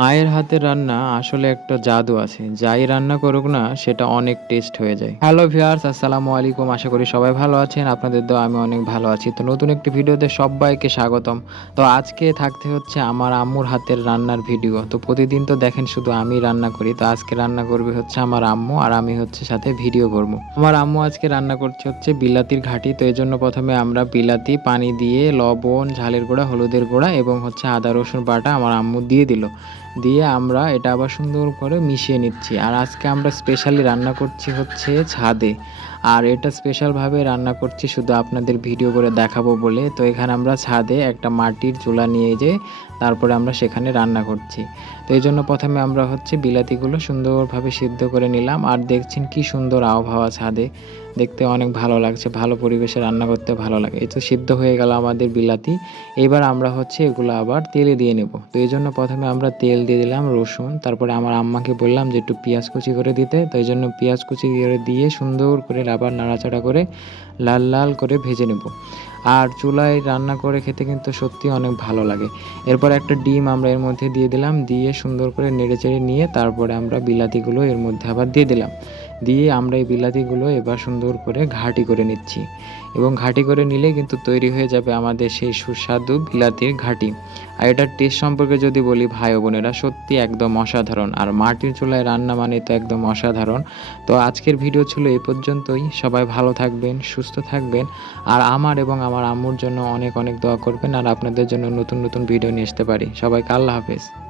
মায়ের হাতের রান্না আসলে একটা জাদু আছে। যাই রান্না করুক না সেটা অনেক টেস্ট হয়ে যায়। হ্যালো ভিউয়ার্স, আসসালামু আলাইকুম। আশা করি সবাই ভালো আছেন। আপনাদের দোয়া আমি অনেক ভালো আছি। তো নতুন একটি ভিডিওতে সব্বাইকে স্বাগতম। তো আজকে থাকতে হচ্ছে আমার আম্মুর হাতের রান্নার ভিডিও। তো প্রতিদিন তো দেখেন শুধু আমি রান্না করি। তো আজকে রান্না করবে হচ্ছে আমার আম্মু আর আমি হচ্ছে সাথে ভিডিও করব। আমার আম্মু আজকে রান্না করছে হচ্ছে বিলাতির ঘাঁটি। তো এজন্য প্রথমে আমরা বিলাতি পানি দিয়ে লবণ, ঝালের গুঁড়া, হলুদের গুঁড়া এবং হচ্ছে আদা রসুন বাটা আমার আম্মু দিয়ে দিল। দিয়ে আমরা এটা আবার সুন্দর করে মিশিয়ে নিচ্ছি। আর আজকে আমরা স্পেশালি রান্না করছি হচ্ছে ছাদে। আর এটা স্পেশালভাবে রান্না করছি শুধু আপনাদের ভিডিও করে দেখাবো বলে। তো এখানে আমরা ছাদে একটা মাটির চুলা নিয়ে যেয়ে তারপরে আমরা সেখানে রান্না করছি। তো এইজন্য প্রথমে আমরা হচ্ছে বিলাতিগুলো সুন্দরভাবে সিদ্ধ করে নিলাম। আর দেখছেন কি সুন্দর আবহাওয়া ছাদে। দেখতে অনেক ভালো লাগছে, ভালো পরিবেশে রান্না করতে ভালো লাগে। এই তো সিদ্ধ হয়ে গেল আমাদের বিলাতি। এবার আমরা হচ্ছে এগুলো আবার তেলে দিয়ে নেব। তো এইজন্য প্রথমে আমরা তেল দিয়ে দিলাম, রসুন, তারপরে আমার আম্মাকে বললাম যে একটু পেঁয়াজ কুচি করে দিতে। তো এই জন্য পেঁয়াজ কুচি করে দিয়ে সুন্দর করে আবার নাড়াচাড়া করে লাল লাল করে ভেজে নেব। আর চুলায় রান্না করে খেতে কিন্তু সত্যি অনেক ভালো লাগে। এরপর একটা ডিম আমরা এর মধ্যে দিয়ে দিলাম, দিয়ে সুন্দর করে নেড়েচেড়ে নিয়ে তারপরে আমরা বিলাতিগুলো এর মধ্যে আবার দিয়ে দিলাম। দিয়ে আমরা এই বিলাতিগুলো এবার সুন্দর করে ঘাঁটি করে নিচ্ছি। এবং ঘাঁটি করে নিলে কিন্তু তৈরি হয়ে যাবে আমাদের সেই সুস্বাদু বিলাতির ঘাঁটি। আর এটার টেস্ট সম্পর্কে যদি বলি ভাই ও বোনেরা, সত্যি একদম অসাধারণ। আর মাটির চুলায় রান্না মানে তো একদম অসাধারণ। তো আজকের ভিডিও ছিল এই পর্যন্তই। সবাই ভালো থাকবেন, সুস্থ থাকবেন। আর আমার এবং আমার আম্মুর জন্য অনেক অনেক দোয়া করবেন। আর আপনাদের জন্য নতুন নতুন ভিডিও নিয়ে আসতে পারি। সবাইকে আল্লাহ হাফেজ।